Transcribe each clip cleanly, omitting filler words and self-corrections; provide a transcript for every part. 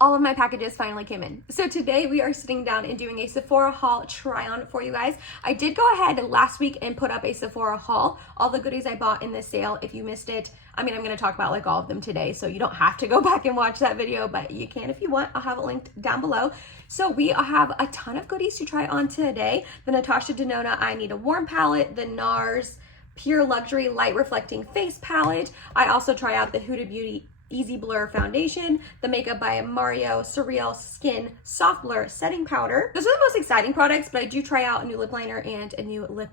all of my packages finally came in. So today we are sitting down and doing a Sephora haul try-on for you guys. I did go ahead last week and put up a Sephora haul, all the goodies I bought in this sale. If you missed it, I mean, I'm going to talk about like all of them today, so you don't have to go back and watch that video, but you can if you want. I'll have it linked down below. So we have a ton of goodies to try on today. The Natasha Denona I Need a Warm palette, the NARS Pure Luxury Light Reflecting Face palette. I also try out the Huda Beauty Easy Blur Foundation, the Makeup by Mario Surreal Skin Soft Blur Setting Powder. Those are the most exciting products, but I do try out a new lip liner and a new lip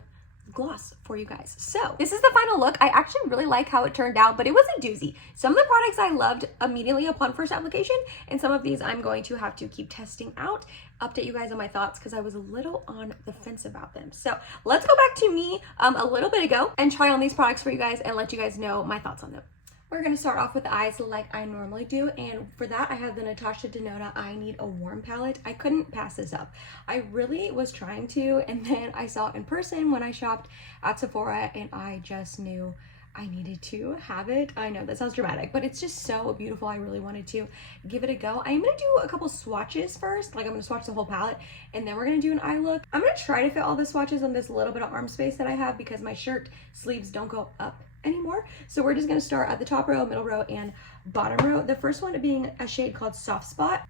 gloss for you guys. So this is the final look. I actually really like how it turned out, but it was a doozy. Some of the products I loved immediately upon first application, and some of these I'm going to have to keep testing out, update you guys on my thoughts because I was a little on the fence about them. So let's go back to me a little bit ago and try on these products for you guys and let you guys know my thoughts on them. We're going to start off with the eyes like I normally do, and for that I have the Natasha Denona I Need a Warm palette. I couldn't pass this up. I really was trying to, and then I saw it in person when I shopped at Sephora, and I just knew I needed to have it. I know that sounds dramatic, but it's just so beautiful. I really wanted to give it a go. I'm going to do a couple swatches first, like I'm going to swatch the whole palette, and then we're going to do an eye look. I'm going to try to fit all the swatches on this little bit of arm space that I have because my shirt sleeves don't go up anymore. So we're just going to start at the top row, middle row, and bottom row. The first one being a shade called Soft Spot.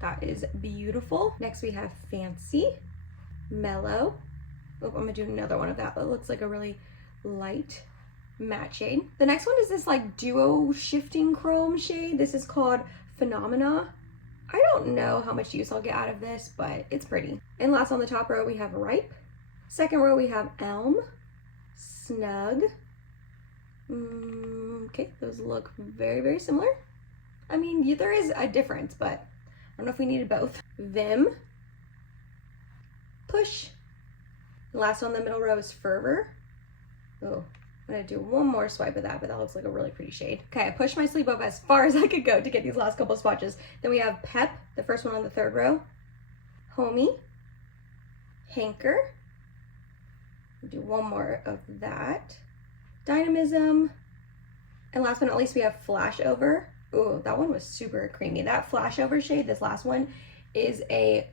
That is beautiful. Next we have Fancy, Mellow. Oh, I'm going to do another one of that, but it looks like a really light matte shade. The next one is this like duo shifting chrome shade. This is called Phenomena. I don't know how much use I'll get out of this, but it's pretty. And last on the top row we have Ripe. Second row we have Elm, Snug. Okay, those look very, very similar. I mean, there is a difference, but I don't know if we needed both. Vim, Push. Last on the middle row is Fervor. Oh, I'm gonna do one more swipe of that, but that looks like a really pretty shade. Okay, I pushed my sleeve up as far as I could go to get these last couple swatches. Then we have Pep, the first one on the third row. Homie, Hanker. Do one more of that. Dynamism. And last but not least, we have Flashover. Oh, that one was super creamy. That Flashover shade, this last one, is a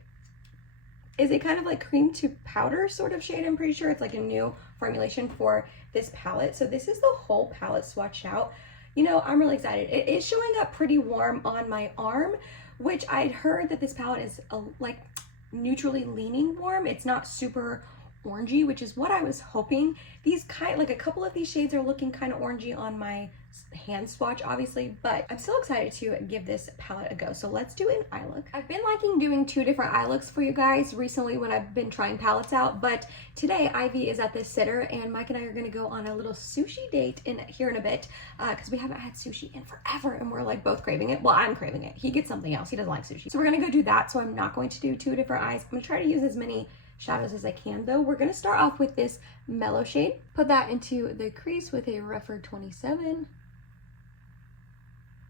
kind of like cream to powder sort of shade. I'm pretty sure it's like a new formulation for this palette. So this is the whole palette swatched out. You know, I'm really excited. It is showing up pretty warm on my arm, which I'd heard that this palette is like neutrally leaning warm. It's not super orangey, which is what I was hoping. These like a couple of these shades are looking kind of orangey on my hand swatch, obviously, but I'm still excited to give this palette a go. So let's do an eye look. I've been liking doing two different eye looks for you guys recently when I've been trying palettes out, but today Ivy is at the sitter and Mike and I are going to go on a little sushi date here in a bit because we haven't had sushi in forever and we're like both craving it. Well, I'm craving it. He gets something else. He doesn't like sushi. So we're going to go do that. So I'm not going to do two different eyes. I'm going to try to use as many shadows as I can though. We're going to start off with this mellow shade. Put that into the crease with a Referral 27.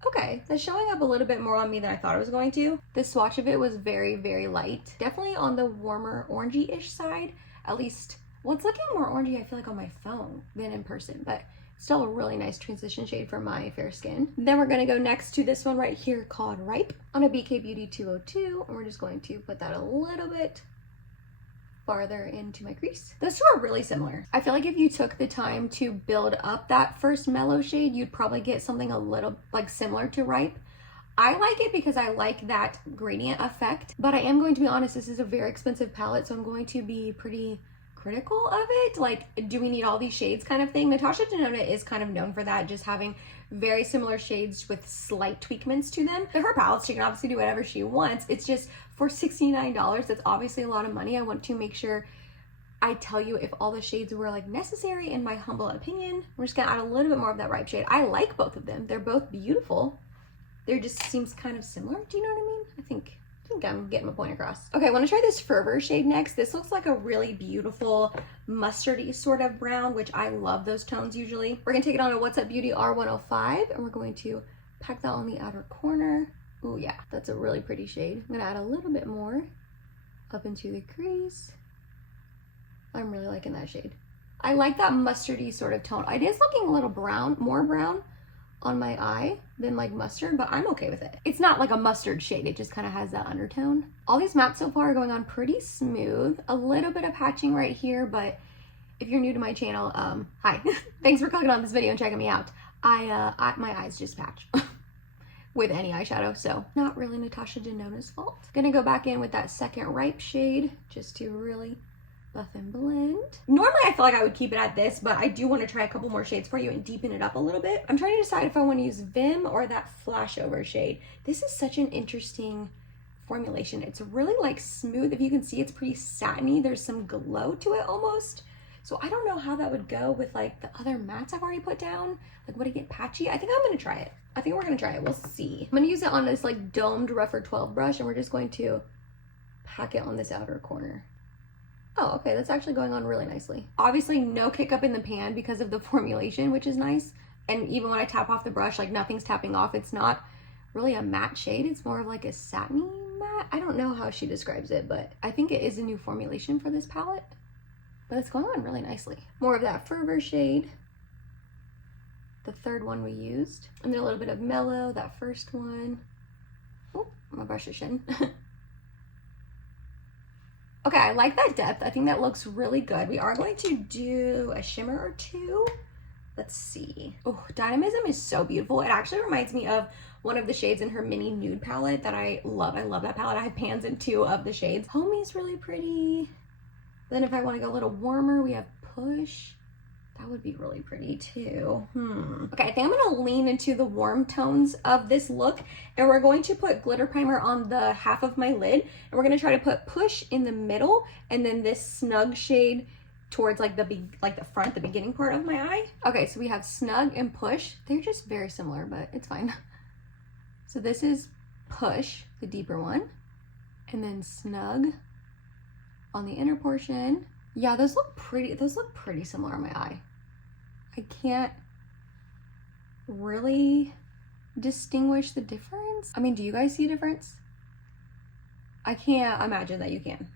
Okay, that's showing up a little bit more on me than I thought it was going to. The swatch of it was very, very light. Definitely on the warmer orangey-ish side. At least, well, it's looking more orangey I feel like on my phone than in person, but still a really nice transition shade for my fair skin. Then we're going to go next to this one right here called Ripe on a BK Beauty 202, and we're just going to put that a little bit farther into my crease. Those two are really similar. I feel like if you took the time to build up that first mellow shade, you'd probably get something a little like similar to Ripe. I like it because I like that gradient effect, but I am going to be honest, this is a very expensive palette, so I'm going to be pretty critical of it. Like, do we need all these shades kind of thing? Natasha Denona is kind of known for that, just having very similar shades with slight tweakments to them. They're her palettes, she can obviously do whatever she wants. It's just for $69, that's obviously a lot of money. I want to make sure I tell you if all the shades were like necessary in my humble opinion. We're just gonna add a little bit more of that Ripe shade. I like both of them. They're both beautiful. They just seems kind of similar. Do you know what I mean? I think I'm getting my point across. Okay, I want to try this Fervor shade next. This looks like a really beautiful mustardy sort of brown, which I love those tones usually. We're gonna take it on a What's Up Beauty R105, and we're going to pack that on the outer corner. Oh yeah, that's a really pretty shade. I'm gonna add a little bit more up into the crease. I'm really liking that shade. I like that mustardy sort of tone. It is looking a little brown, more brown on my eye than like mustard, but I'm okay with it. It's not like a mustard shade, it just kind of has that undertone. All these mattes so far are going on pretty smooth. A little bit of patching right here, but if you're new to my channel, hi. Thanks for clicking on this video and checking me out. My eyes just patch with any eyeshadow, so not really Natasha Denona's fault. Gonna go back in with that second ripe shade just to really buff and blend. Normally I feel like I would keep it at this, but I do want to try a couple more shades for you and deepen it up a little bit. I'm trying to decide if I want to use Vim or that flashover shade. This is such an interesting formulation. It's really like smooth. If you can see, it's pretty satiny. There's some glow to it almost. So I don't know how that would go with like the other mattes I've already put down. Like, would it get patchy? I think I'm gonna try it. I think we're gonna try it. We'll see. I'm gonna use it on this like domed Referral 12 brush, and we're just going to pack it on this outer corner. Oh, okay, that's actually going on really nicely. Obviously no kick up in the pan because of the formulation, which is nice. And even when I tap off the brush, like nothing's tapping off. It's not really a matte shade. It's more of like a satiny matte. I don't know how she describes it, but I think it is a new formulation for this palette. But it's going on really nicely. More of that Fervor shade. The third one we used. And then a little bit of Mellow, that first one. Oh, my brush is shedding. Okay, I like that depth. I think that looks really good. We are going to do a shimmer or two. Let's see. Oh, Dynamism is so beautiful. It actually reminds me of one of the shades in her mini nude palette that I love. I love that palette. I have pans in 2 of the shades. Homie's really pretty. Then if I want to go a little warmer, we have Push. That would be really pretty too. Okay, I think I'm gonna lean into the warm tones of this look, and we're going to put glitter primer on the half of my lid, and we're gonna try to put Push in the middle, and then this Snug shade towards like the front, the beginning part of my eye. Okay, so we have Snug and Push. They're just very similar, but it's fine. So this is Push, the deeper one, and then Snug on the inner portion. Yeah, those look pretty similar on my eye. I can't really distinguish the difference. I mean, do you guys see a difference? I can't imagine that you can.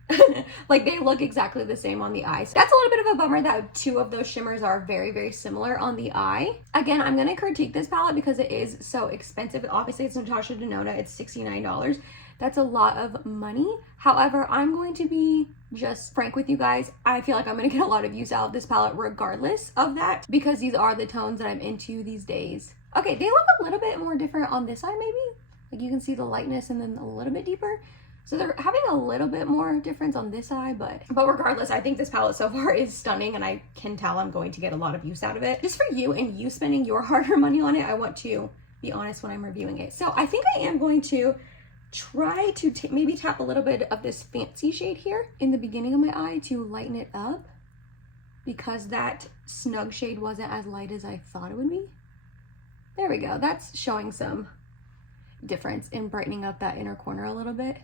Like, they look exactly the same on the eye. So that's a little bit of a bummer that 2 of those shimmers are very, very similar on the eye. Again, I'm gonna critique this palette because it is so expensive. Obviously, it's Natasha Denona. It's $69. That's a lot of money. However, I'm going to be just frank with you guys. I feel like I'm gonna get a lot of use out of this palette regardless of that, because these are the tones that I'm into these days. Okay, they look a little bit more different on this eye maybe. Like, you can see the lightness and then a little bit deeper. So they're having a little bit more difference on this eye, but regardless, I think this palette so far is stunning, and I can tell I'm going to get a lot of use out of it. Just for you and you spending your hard-earned money on it, I want to be honest when I'm reviewing it. So I think I am going to try to maybe tap a little bit of this Fancy shade here in the beginning of my eye to lighten it up, because that Snug shade wasn't as light as I thought it would be. There we go. That's showing some difference in brightening up that inner corner a little bit.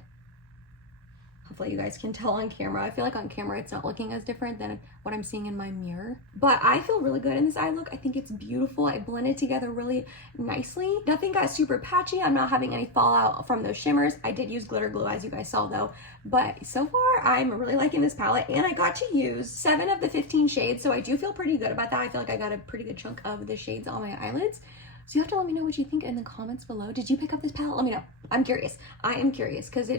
Hopefully you guys can tell on camera. I feel like on camera it's not looking as different than what I'm seeing in my mirror. But I feel really good in this eye look. I think it's beautiful. I blended together really nicely. Nothing got super patchy. I'm not having any fallout from those shimmers. I did use glitter glue, as you guys saw though. But so far I'm really liking this palette, and I got to use 7 of the 15 shades. So I do feel pretty good about that. I feel like I got a pretty good chunk of the shades on my eyelids. So you have to let me know what you think in the comments below. Did you pick up this palette? Let me know. I'm curious. I am curious because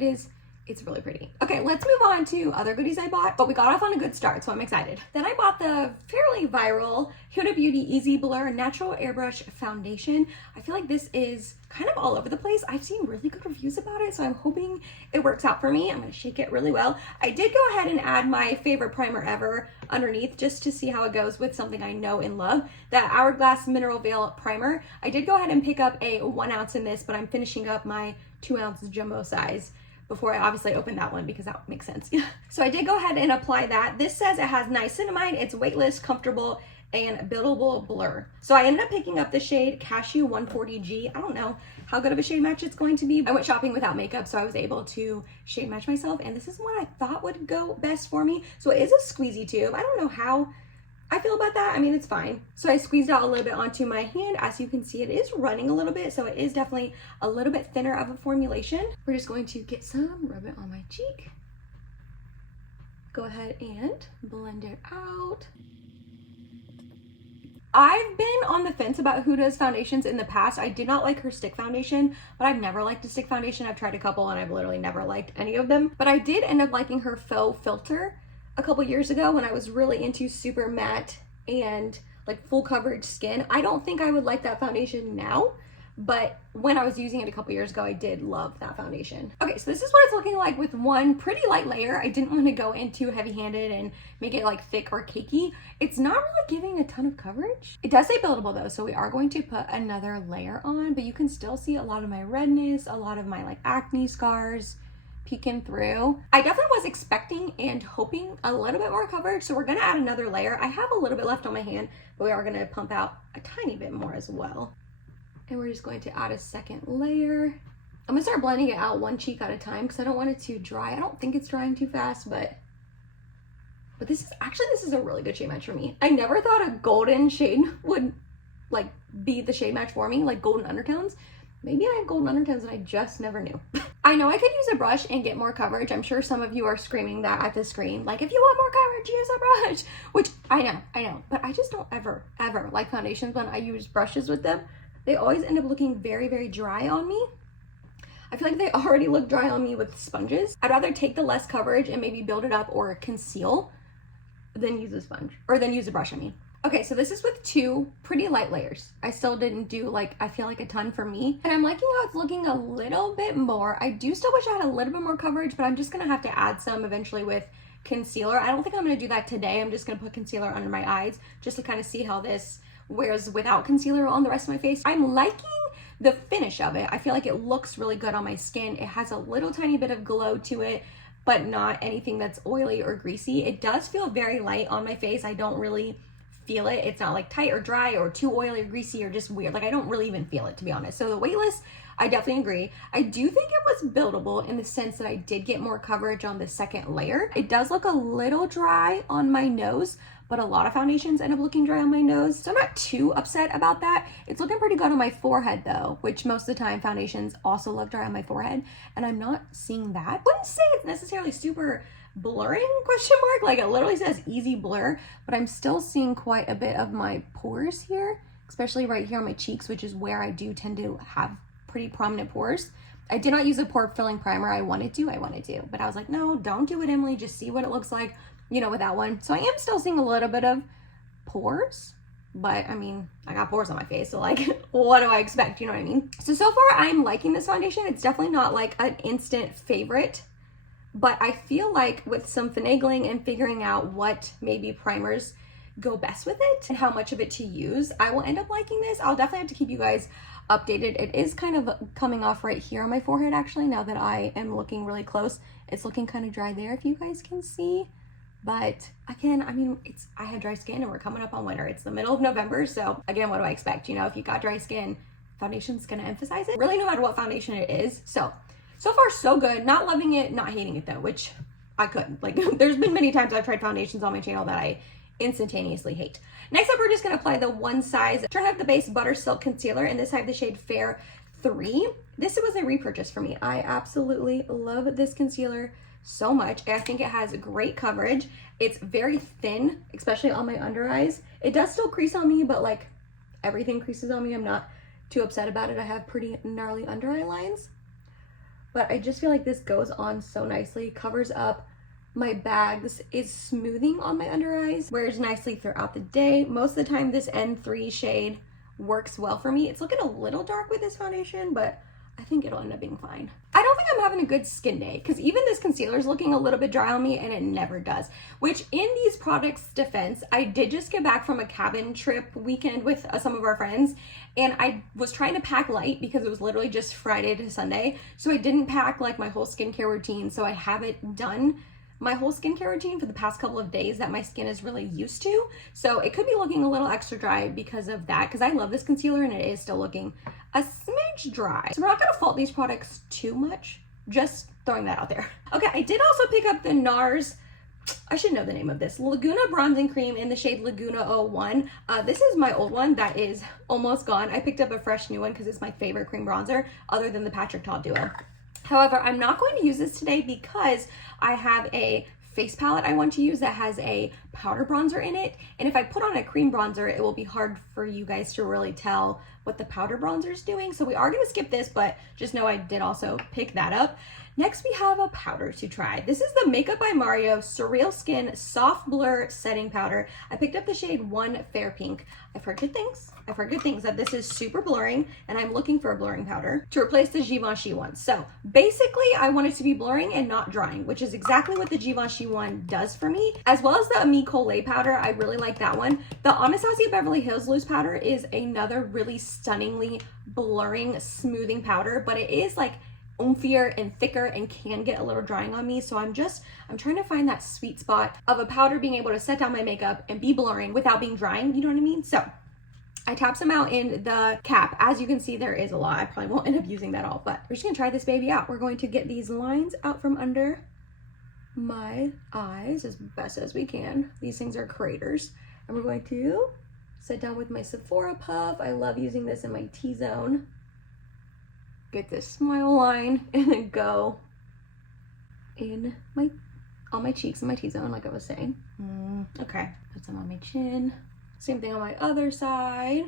it's really pretty. Okay, let's move on to other goodies I bought, but we got off on a good start, so I'm excited. Then I bought the fairly viral Huda Beauty Easy Blur Natural Airbrush Foundation. I feel like this is kind of all over the place. I've seen really good reviews about it, so I'm hoping it works out for me. I'm gonna shake it really well. I did go ahead and add my favorite primer ever underneath just to see how it goes with something I know and love, that Hourglass Mineral Veil Primer. I did go ahead and pick up a 1 ounce in this, but I'm finishing up my 2 ounce jumbo size before I obviously open that one, because that makes sense. So I did go ahead and apply that. This says it has niacinamide, it's weightless, comfortable, and buildable blur. So I ended up picking up the shade Cashew 140G. I don't know how good of a shade match it's going to be. I went shopping without makeup, so I was able to shade match myself, and this is what I thought would go best for me. So it is a squeezy tube. I don't know how I feel about that. I mean, it's fine. So I squeezed out a little bit onto my hand. As you can see, it is running a little bit, so it is definitely a little bit thinner of a formulation. We're just going to get some, rub it on my cheek. Go ahead and blend it out. I've been on the fence about Huda's foundations in the past. I did not like her stick foundation, but I've never liked a stick foundation. I've tried a couple and I've literally never liked any of them. But I did end up liking her faux filter a couple years ago when I was really into super matte and like full coverage skin. I don't think I would like that foundation now, but when I was using it a couple years ago, I did love that foundation. Okay, so this is what it's looking like with one pretty light layer. I didn't want to go in too heavy-handed and make it like thick or cakey. It's not really giving a ton of coverage. It does say buildable though, so we are going to put another layer on, but you can still see a lot of my redness, a lot of my like acne scars peeking through. I definitely was expecting and hoping a little bit more coverage, so we're gonna add another layer. I have a little bit left on my hand, but we are gonna pump out a tiny bit more as well. And we're just going to add a second layer. I'm gonna start blending it out one cheek at a time because I don't want it to dry. I don't think it's drying too fast, but this is a really good shade match for me. I never thought a golden shade would like be the shade match for me, like golden undertones. Maybe I have golden undertones and I just never knew. I know I could use a brush and get more coverage. I'm sure some of you are screaming that at the screen, like, if you want more coverage, use a brush, which I know, but I just don't ever like foundations when I use brushes with them. They always end up looking very, very dry on me. I feel like they already look dry on me with sponges. I'd rather take the less coverage and maybe build it up or conceal than use a sponge, or than use a brush, I mean. Okay, so this is with two pretty light layers. I still didn't do like, I feel like a ton for me. And I'm liking how it's looking a little bit more. I do still wish I had a little bit more coverage, but I'm just gonna have to add some eventually with concealer. I don't think I'm gonna do that today. I'm just gonna put concealer under my eyes just to kind of see how this wears without concealer on the rest of my face. I'm liking the finish of it. I feel like it looks really good on my skin. It has a little tiny bit of glow to it, but not anything that's oily or greasy. It does feel very light on my face. I don't really feel it. It's not like tight or dry or too oily or greasy or just weird. Like, I don't really even feel it, to be honest. So the weightless, I definitely agree. I do think it was buildable in the sense that I did get more coverage on the second layer. It does look a little dry on my nose, but a lot of foundations end up looking dry on my nose, so I'm not too upset about that. It's looking pretty good on my forehead though, which most of the time foundations also look dry on my forehead, and I'm not seeing that. Wouldn't say it's necessarily super blurring, question mark, like it literally says easy blur, but I'm still seeing quite a bit of my pores here, especially right here on my cheeks, which is where I do tend to have pretty prominent pores. I did not use a pore filling primer. I wanted to, but I was like, no, don't do it, Emily. Just see what it looks like, you know, with that one. So I am still seeing a little bit of pores, but I mean, I got pores on my face, so like, what do I expect? You know what I mean? So far I'm liking this foundation. It's definitely not like an instant favorite, but I feel like with some finagling and figuring out what maybe primers go best with it and how much of it to use, I will end up liking this. I'll definitely have to keep you guys updated. It is kind of coming off right here on my forehead, actually, now that I am looking really close. It's looking kind of dry there, if you guys can see. But again, I mean, I have dry skin and we're coming up on winter. It's the middle of November, so again, what do I expect? You know, if you got dry skin, foundation's gonna emphasize it. Really, no matter what foundation it is. So far so good. Not loving it, not hating it though, which I could. Like, there's been many times I've tried foundations on my channel that I instantaneously hate. Next up, we're just gonna apply the one size Turn Up the Base Butter Silk Concealer, and this I have the shade Fair 3. This was a repurchase for me. I absolutely love this concealer so much. I think it has great coverage. It's very thin, especially on my under eyes. It does still crease on me, but like everything creases on me. I'm not too upset about it. I have pretty gnarly under eye lines, but I just feel like this goes on so nicely, covers up my bags, is smoothing on my under eyes, wears nicely throughout the day. Most of the time this N3 shade works well for me. It's looking a little dark with this foundation, but I think it'll end up being fine. I don't think I'm having a good skin day because even this concealer is looking a little bit dry on me, and it never does. Which, in these products' defense, I did just get back from a cabin trip weekend with some of our friends, and I was trying to pack light because it was literally just Friday to Sunday. So I didn't pack like my whole skincare routine, so I haven't done my whole skincare routine for the past couple of days that my skin is really used to. So it could be looking a little extra dry because of that, because I love this concealer and it is still looking a smidge dry. So we're not gonna fault these products too much, just throwing that out there. Okay, I did also pick up the NARS, I should know the name of this, Laguna Bronzing Cream in the shade Laguna 01. This is my old one that is almost gone. I picked up a fresh new one because it's my favorite cream bronzer other than the Patrick Ta Duo. However, I'm not going to use this today because I have a face palette I want to use that has a powder bronzer in it. And if I put on a cream bronzer, it will be hard for you guys to really tell what the powder bronzer is doing. So we are gonna skip this, but just know I did also pick that up. Next, we have a powder to try. This is the Makeup by Mario Surreal Skin Soft Blur Setting Powder. I picked up the shade 1 Fair Pink. I've heard good things. I've heard good things that this is super blurring, and I'm looking for a blurring powder to replace the Givenchy one. So basically, I want it to be blurring and not drying, which is exactly what the Givenchy one does for me, as well as the Ami Collet powder. I really like that one. The Anastasia Beverly Hills Loose powder is another really stunningly blurring, smoothing powder, but it is like oomphier and thicker and can get a little drying on me. So I'm trying to find that sweet spot of a powder being able to set down my makeup and be blurring without being drying, you know what I mean? So I tapped some out in the cap. As you can see, there is a lot. I probably won't end up using that all, but we're just gonna try this baby out. We're going to get these lines out from under my eyes as best as we can. These things are craters. And we're going to sit down with my Sephora puff. I love using this in my T-zone. Get this smile line and then go in on my cheeks and my T-zone, like I was saying. Okay, put some on my chin. Same thing on my other side.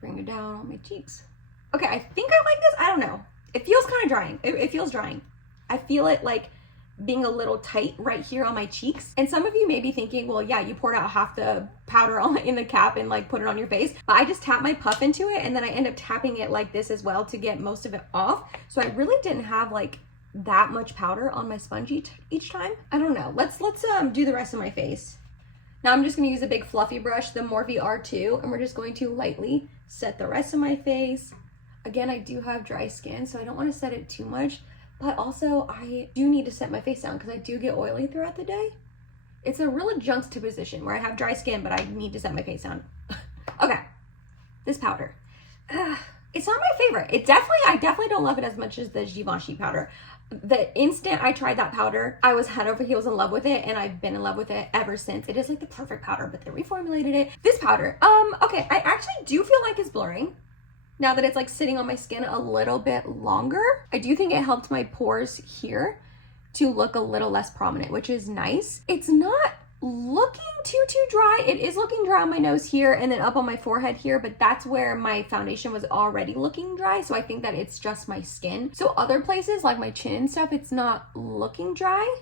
Bring it down on my cheeks. Okay, I think I like this. I don't know. It feels kind of drying. It feels drying. I feel it like being a little tight right here on my cheeks. And some of you may be thinking, well, yeah, you poured out half the powder in the cap and like put it on your face. But I just tap my puff into it and then I end up tapping it like this as well to get most of it off. So I really didn't have like that much powder on my sponge each time. I don't know. Let's do the rest of my face. Now I'm just gonna use a big fluffy brush, the Morphe R2, and we're just going to lightly set the rest of my face. Again, I do have dry skin, so I don't wanna set it too much. But also, I do need to set my face down because I do get oily throughout the day. It's a real juxtaposition where I have dry skin, but I need to set my face down. Okay, this powder. It's not my favorite. I definitely don't love it as much as the Givenchy powder. The instant I tried that powder, I was head over heels in love with it, and I've been in love with it ever since. It is like the perfect powder, but they reformulated it. This powder, okay, I actually do feel like it's blurring. Now that it's like sitting on my skin a little bit longer, I do think it helped my pores here to look a little less prominent, which is nice. It's not looking too dry. It is looking dry on my nose here and then up on my forehead here, but that's where my foundation was already looking dry. So I think that it's just my skin. So other places like my chin and stuff, it's not looking dry.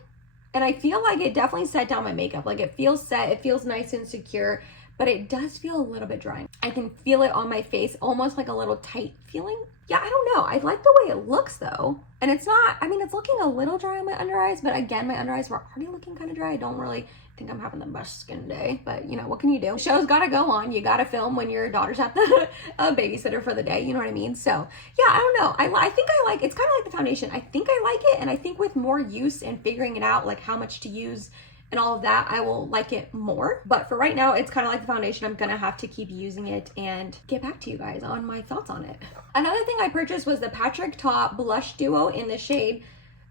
And I feel like it definitely set down my makeup. Like it feels set, it feels nice and secure, but it does feel a little bit dry. I can feel it on my face, almost like a little tight feeling. Yeah, I don't know. I like the way it looks though. And it's not, I mean, it's looking a little dry on my under eyes, but again, my under eyes were already looking kind of dry. I don't really think I'm having the best skin day, but you know, what can you do? The show's gotta go on. You gotta film when your daughter's at the babysitter for the day, you know what I mean? So yeah, I don't know. I think I like, it's kind of like the foundation. I think I like it, and I think with more use and figuring it out, like how much to use and all of that, I will like it more. But for right now, it's kind of like the foundation. I'm gonna have to keep using it and get back to you guys on my thoughts on it. Another thing I purchased was the Patrick Ta Blush Duo in the shade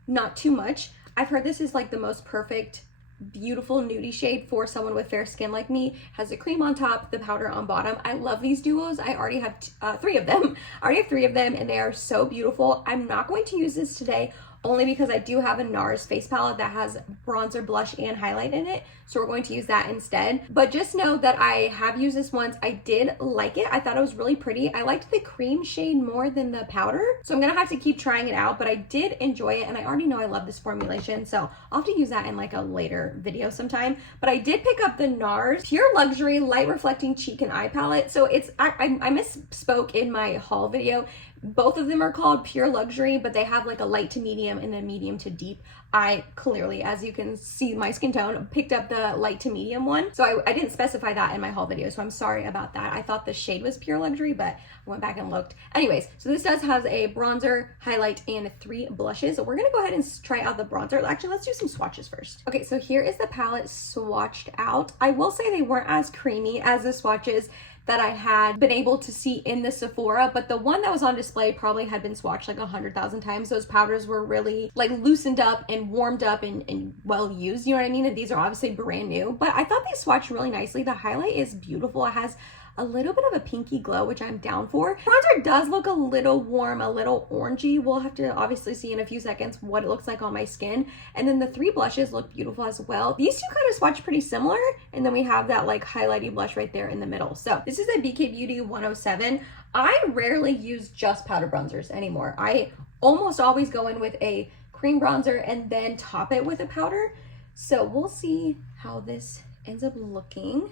Not Too Much. I've heard this is like the most perfect, beautiful nudie shade for someone with fair skin like me. Has the cream on top, the powder on bottom. I love these duos. I already have three of them. I already have 3 of them, and they are so beautiful. I'm not going to use this today, only because I do have a NARS face palette that has bronzer, blush, and highlight in it. So we're going to use that instead. But just know that I have used this once. I did like it. I thought it was really pretty. I liked the cream shade more than the powder. So I'm gonna have to keep trying it out, but I did enjoy it, and I already know I love this formulation. So I'll have to use that in like a later video sometime. But I did pick up the NARS Pure Luxury Light Reflecting Cheek and Eye Palette. So it's, I misspoke in my haul video. Both of them are called Pure Luxury, but they have like a light to medium and then medium to deep. I clearly, as you can see my skin tone, picked up the light to medium one. So I didn't specify that in my haul video, so I'm sorry about that. I thought the shade was Pure Luxury, but I went back and looked. Anyways, so this does have a bronzer, highlight, and 3 blushes. So we're gonna go ahead and try out the bronzer. Actually, let's do some swatches first. Okay, so here is the palette swatched out. I will say they weren't as creamy as the swatches that I had been able to see in the Sephora, but the one that was on display probably had been swatched like 100,000 times. Those powders were really like loosened up and warmed up and well used, you know what I mean? And these are obviously brand new, but I thought they swatched really nicely. The highlight is beautiful. It has a little bit of a pinky glow, which I'm down for. Bronzer does look a little warm, a little orangey. We'll have to obviously see in a few seconds what it looks like on my skin. And then the 3 blushes look beautiful as well. These two kind of swatch pretty similar. And then we have that like highlighty blush right there in the middle. So this is a BK Beauty 107. I rarely use just powder bronzers anymore. I almost always go in with a cream bronzer and then top it with a powder. So we'll see how this ends up looking.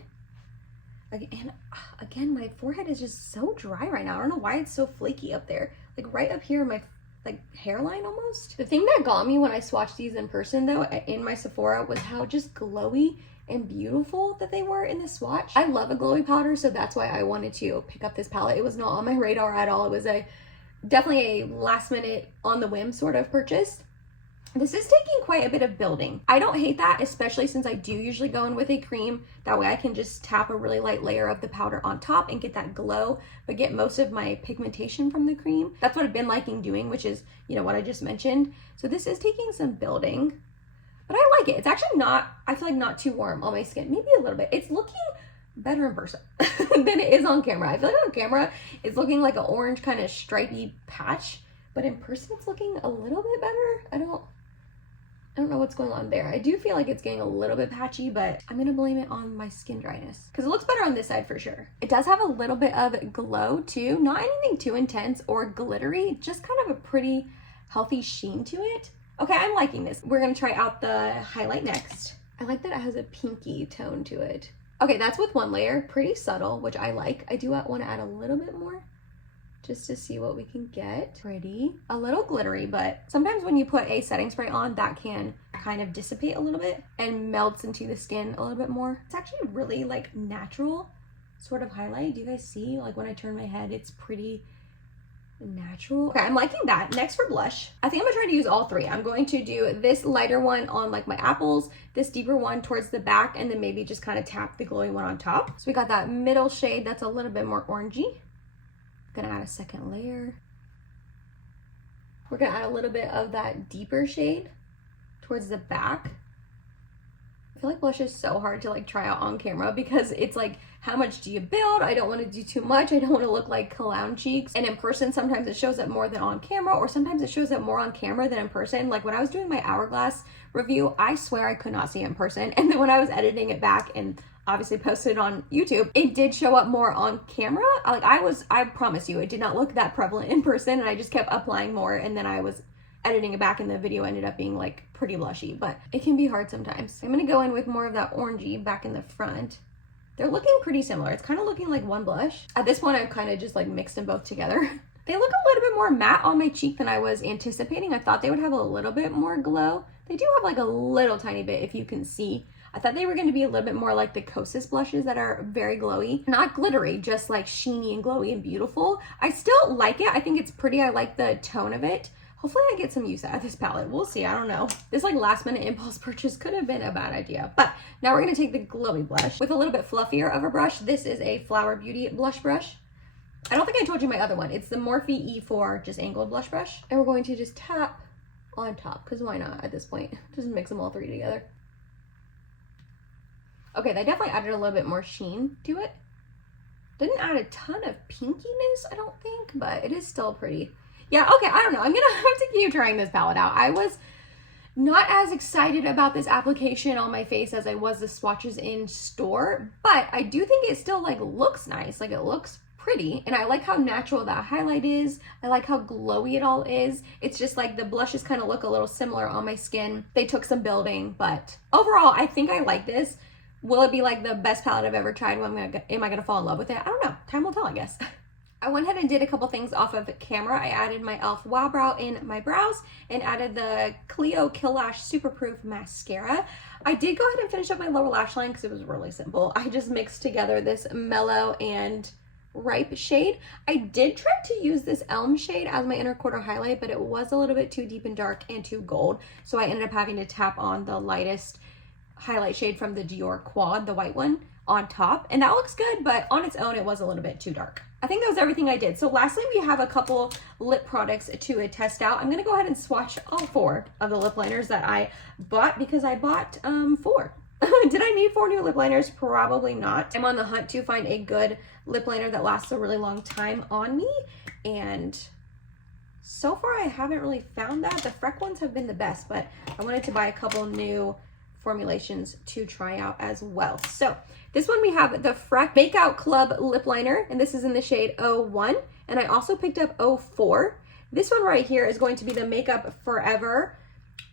And again, my forehead is just so dry right now. I don't know why it's so flaky up there. Like right up here, my like hairline almost. The thing that got me when I swatched these in person though, in my Sephora, was how just glowy and beautiful that they were in the swatch. I love a glowy powder, so that's why I wanted to pick up this palette. It was not on my radar at all. It was definitely a last minute on the whim sort of purchase. This is taking quite a bit of building. I don't hate that, especially since I do usually go in with a cream. That way I can just tap a really light layer of the powder on top and get that glow, but get most of my pigmentation from the cream. That's what I've been liking doing, which is, you know, what I just mentioned. So this is taking some building, but I like it. It's actually not, I feel like not too warm on my skin. Maybe a little bit. It's looking better in person than it is on camera. I feel like on camera, it's looking like an orange kind of stripy patch, but in person, it's looking a little bit better. I don't know what's going on there. I do feel like it's getting a little bit patchy, but I'm gonna blame it on my skin dryness because it looks better on this side for sure. It does have a little bit of glow too, not anything too intense or glittery, just kind of a pretty healthy sheen to it. Okay, I'm liking this. We're gonna try out the highlight next. I like that it has a pinky tone to it. Okay, that's with one layer, pretty subtle, which I like. I do want to add a little bit more just to see what we can get. Pretty, a little glittery, but sometimes when you put a setting spray on, that can kind of dissipate a little bit and melts into the skin a little bit more. It's actually really like natural sort of highlight. Do you guys see? Like when I turn my head, it's pretty natural. Okay, I'm liking that. Next for blush, I think I'm gonna try to use all 3. I'm going to do this lighter one on like my apples, this deeper one towards the back, and then maybe just kind of tap the glowing one on top. So we got that middle shade that's a little bit more orangey. Gonna add a second layer. We're gonna add a little bit of that deeper shade towards the back. I feel like blush is so hard to like try out on camera because it's like, how much do you build? I don't want to do too much. I don't want to look like clown cheeks. And in person, sometimes it shows up more than on camera, or sometimes it shows up more on camera than in person. Like when I was doing my Hourglass review, I swear I could not see it in person. And then when I was editing it back and obviously posted on YouTube, it did show up more on camera. Like I promise you, it did not look that prevalent in person, and I just kept applying more, and then I was editing it back and the video ended up being like pretty blushy, but it can be hard sometimes. I'm gonna go in with more of that orangey back in the front. They're looking pretty similar. It's kind of looking like one blush. At this point, I've kind of just like mixed them both together. They look a little bit more matte on my cheek than I was anticipating. I thought they would have a little bit more glow. They do have like a little tiny bit, if you can see. I thought they were going to be a little bit more like the Kosas blushes that are very glowy. Not glittery, just like sheeny and glowy and beautiful. I still like it. I think it's pretty. I like the tone of it. Hopefully I get some use out of this palette. We'll see. I don't know. This like last minute impulse purchase could have been a bad idea. But now we're going to take the glowy blush with a little bit fluffier of a brush. This is a Flower Beauty blush brush. I don't think I told you my other one. It's the Morphe E4 just angled blush brush. And we're going to just tap on top, because why not at this point? Just mix them all 3 together. Okay, they definitely added a little bit more sheen to it. Didn't add a ton of pinkiness, I don't think, but it is still pretty. Yeah, okay, I don't know. I'm gonna have to keep trying this palette out. I was not as excited about this application on my face as I was the swatches in store, but I do think it still like looks nice. Like it looks pretty, and I like how natural that highlight is. I like how glowy it all is. It's just like the blushes kind of look a little similar on my skin. They took some building, but overall, I think I like this. Will it be like the best palette I've ever tried? Am I gonna fall in love with it? I don't know. Time will tell, I guess. I went ahead and did a couple things off of camera. I added my e.l.f. Wow Brow in my brows and added the Clio Kill Lash Super Proof Mascara. I did go ahead and finish up my lower lash line because it was really simple. I just mixed together this mellow and ripe shade. I did try to use this Elm shade as my inner quarter highlight, but it was a little bit too deep and dark and too gold. So I ended up having to tap on the lightest highlight shade from the Dior Quad, the white one, on top. And that looks good, but on its own, it was a little bit too dark. I think that was everything I did. So lastly, we have a couple lip products to test out. I'm gonna go ahead and swatch all 4 of the lip liners that I bought because I bought 4. Did I need 4 new lip liners? Probably not. I'm on the hunt to find a good lip liner that lasts a really long time on me, and so far I haven't really found that. The Freck ones have been the best, but I wanted to buy a couple new formulations to try out as well. So this one we have the Freck Makeout Club lip liner, and this is in the shade 01, and I also picked up 04. This one right here is going to be the Makeup Forever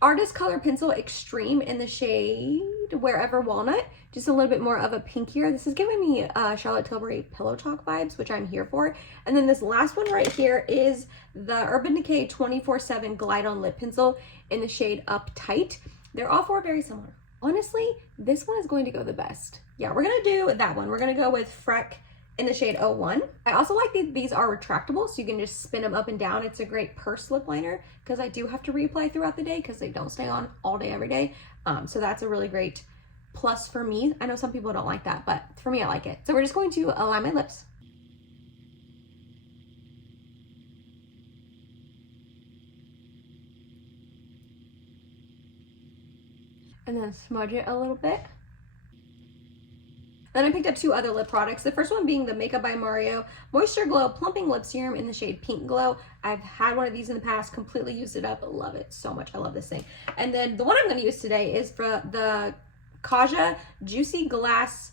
Artist Color Pencil Extreme in the shade Wherever Walnut, just a little bit more of a pinkier. This is giving me Charlotte Tilbury Pillow Talk vibes, which I'm here for. And then this last one right here is the Urban Decay 24/7 Glide On Lip Pencil in the shade Uptight. They're all 4 very similar. Honestly, this one is going to go the best. Yeah, we're gonna do that one. We're gonna go with Freck in the shade 01. I also like these are retractable, so you can just spin them up and down. It's a great purse lip liner because I do have to reapply throughout the day because they don't stay on all day every day. So that's a really great plus for me. I know some people don't like that, but for me, I like it. So we're just going to align my lips. And then smudge it a little bit. Then I picked up 2 other lip products. The first one being the Makeup by Mario Moisture Glow Plumping Lip Serum in the shade Pink Glow. I've had one of these in the past, completely used it up. I love it so much. I love this thing. And then the one I'm going to use today is for the Kaja Juicy Glass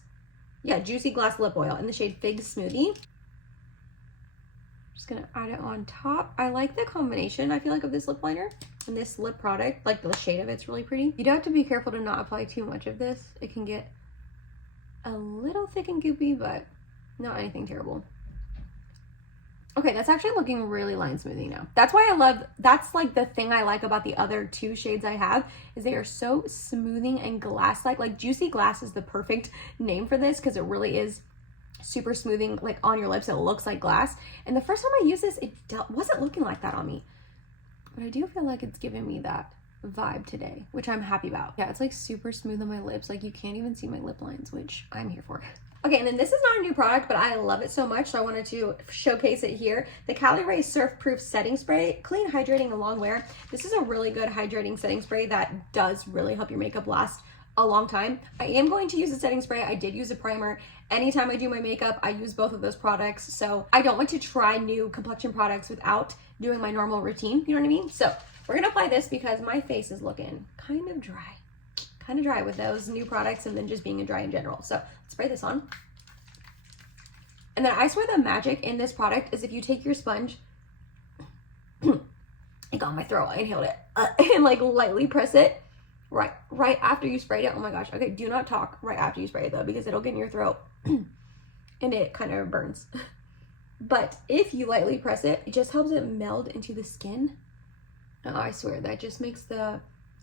Lip Oil in the shade Fig Smoothie. Just going to add it on top. I like the combination, I feel like, of this lip liner and this lip product. Like the shade of it's really pretty. You do have to be careful to not apply too much of this. It can get a little thick and goopy, but not anything terrible. Okay, that's actually looking really line smoothing now. That's why that's like the thing I like about the other 2 shades I have, is they are so smoothing and glass-like. Like Juicy Glass is the perfect name for this because it really is super smoothing, like on your lips. It looks like glass. And the first time I used this, it wasn't looking like that on me. But I do feel like it's giving me that vibe today, which I'm happy about. Yeah, it's like super smooth on my lips. Like you can't even see my lip lines, which I'm here for. Okay, and then this is not a new product, but I love it so much, so I wanted to showcase it here. The Cali Ray Surf Proof Setting Spray, clean, hydrating, and long wear. This is a really good hydrating setting spray that does really help your makeup last a long time. I am going to use a setting spray. I did use a primer. Anytime I do my makeup, I use both of those products. So I don't like to try new complexion products without doing my normal routine, you know what I mean? So we're gonna apply this because my face is looking kind of dry with those new products and then just being dry in general. So let's spray this on. And then I swear the magic in this product is if you take your sponge, it got my throat, I inhaled it, and like lightly press it right after you sprayed it. Oh my gosh, okay, do not talk right after you spray it though, because it'll get in your throat and it kind of burns. But if you lightly press it, it just helps it meld into the skin. Oh, I swear that just makes the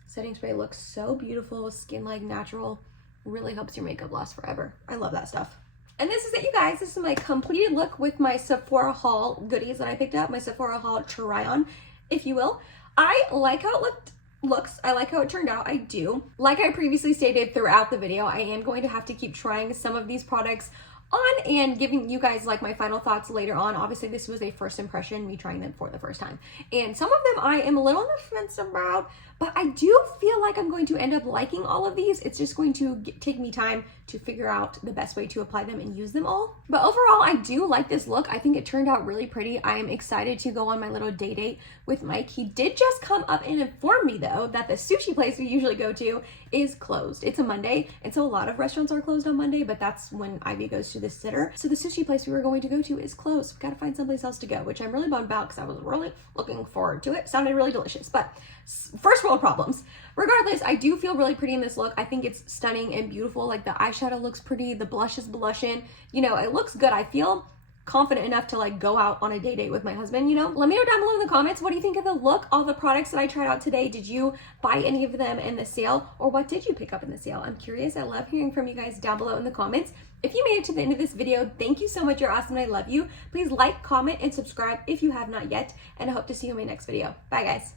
setting spray look so beautiful, skin-like, natural. Really helps your makeup last forever. I love that stuff. And this is it, you guys. This is my completed look with my Sephora haul goodies that I picked up, my Sephora haul try-on, if you will. I like how it looks. I like how it turned out. I do. Like I previously stated throughout the video, I am going to have to keep trying some of these products on and giving you guys like my final thoughts later on. Obviously this was a first impression, me trying them for the first time, and some of them I am a little on the fence about, but I do feel like I'm going to end up liking all of these. It's just going to take me time to figure out the best way to apply them and use them all. But overall, I do like this look. I think it turned out really pretty. I am excited to go on my little day date with Mike. He did just come up and inform me though that the sushi place we usually go to is closed. It's a Monday, and so a lot of restaurants are closed on Monday, but that's when Ivy goes to the sitter. So the sushi place we were going to go to is closed. We've got to find someplace else to go, which I'm really bummed about because I was really looking forward to it. Sounded really delicious, but first world problems. Regardless, I do feel really pretty in this look. I think it's stunning and beautiful. Like the eyeshadow looks pretty, the blush is blushing, you know, it looks good. I feel confident enough to like go out on a date with my husband, you know. Let me know down below in the comments, what do you think of the look, all the products that I tried out today? Did you buy any of them in the sale, or what did you pick up in the sale? I'm curious. I love hearing from you guys down below in the comments. If you made it to the end of this video, thank you so much. You're awesome and I love you. Please like, comment, and subscribe if you have not yet, and I hope to see you in my next video. Bye guys.